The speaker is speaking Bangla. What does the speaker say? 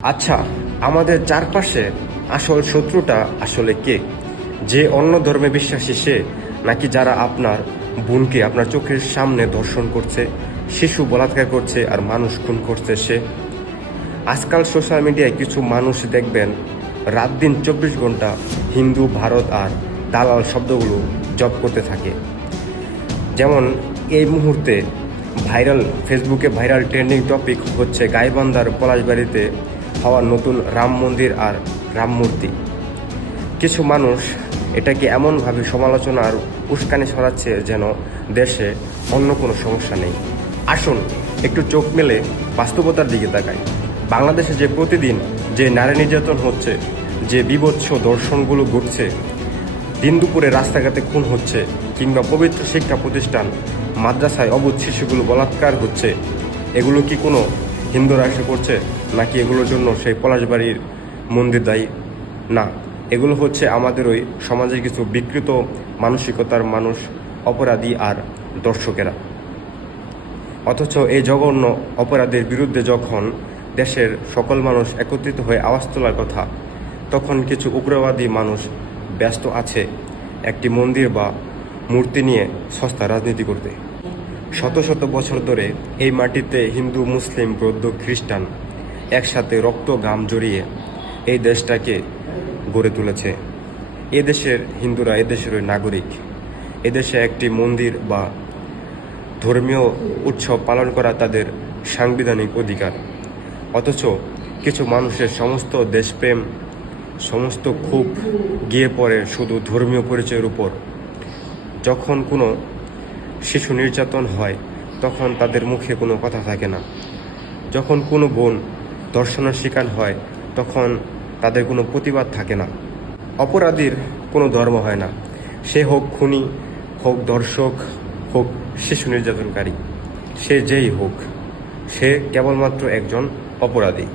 আচ্ছা, আমাদের চারপাশে আসল শত্রুটা আসলে কে? যে অন্য ধর্মে বিশ্বাসী সে, নাকি যারা আপনার বোনকে আপনার চোখের সামনে ধর্ষণ করছে, শিশু বলাৎকার করছে আর মানুষ খুন করছে সে? আজকাল সোশ্যাল মিডিয়ায় কিছু মানুষ দেখবেন রাত দিন 24 ঘন্টা হিন্দু, ভারত আর দালাল শব্দগুলো জপ করতে থাকে। যেমন এই মুহূর্তে ফেসবুকে ভাইরাল ট্রেন্ডিং টপিক হচ্ছে গাইবান্ধার পলাশবাড়িতে হওয়া নতুন রাম মন্দির আর রাম মূর্তি। কিছু মানুষ এটাকে এমনভাবে সমালোচনা আর উস্কানি ছড়াচ্ছে যেন দেশে অন্য কোনো সমস্যা নেই। আসুন একটু চোখ মেলে বাস্তবতার দিকে তাকাই। বাংলাদেশে যে প্রতিদিন যে নারী নির্যাতন হচ্ছে, যে বীভৎস ধর্ষণগুলো ঘটছে, দিন দুপুরে রাস্তাঘাটে খুন হচ্ছে, কিংবা পবিত্র শিক্ষা প্রতিষ্ঠান মাদ্রাসায় অবুধ শিশুগুলো বলাৎকার হচ্ছে, এগুলো কি কোনো হিন্দু রাষ্ট্র করছে, নাকি এগুলোর জন্য সেই পলাশবাড়ির মন্দির দায়ী? না, এগুলো হচ্ছে আমাদের ওই সমাজের কিছু বিকৃত মানসিকতার মানুষ, অপরাধী আর দর্শকেরা। অথচ এই জঘন্য অপরাধের বিরুদ্ধে যখন দেশের সকল মানুষ একত্রিত হয়ে আওয়াজ তোলার কথা, তখন কিছু উগ্রবাদী মানুষ ব্যস্ত আছে একটি মন্দির বা মূর্তি নিয়ে সস্তা রাজনীতি করতে। শত শত বছর ধরে এই মাটিতে হিন্দু, মুসলিম, বৌদ্ধ, খ্রিস্টান একসাথে রক্ত ঘাম জড়িয়ে এই দেশটাকে গড়ে তুলেছে। এদেশের হিন্দুরা এদেশের নাগরিক। এদেশে একটি মন্দির বা ধর্মীয় উৎসব পালন করা তাদের সাংবিধানিক অধিকার। অথচ কিছু মানুষের সমস্ত দেশপ্রেম, সমস্ত ক্ষোভ গিয়ে পড়ে শুধু ধর্মীয় পরিচয়ের উপর। যখন কোনো শিশু নির্যাতন হয় তখন তাদের মুখে কোনো কথা থাকে না। যখন কোনো বোন ধর্ষণের শিকার হয় তখন তাদের কোনো প্রতিবাদ থাকে না। অপরাধীর কোনো ধর্ম হয় না, সে হোক খুনি, হোক ধর্ষক, হোক শিশু নির্যাতনকারী, সে যেই হোক, সে কেবলমাত্র একজন অপরাধী।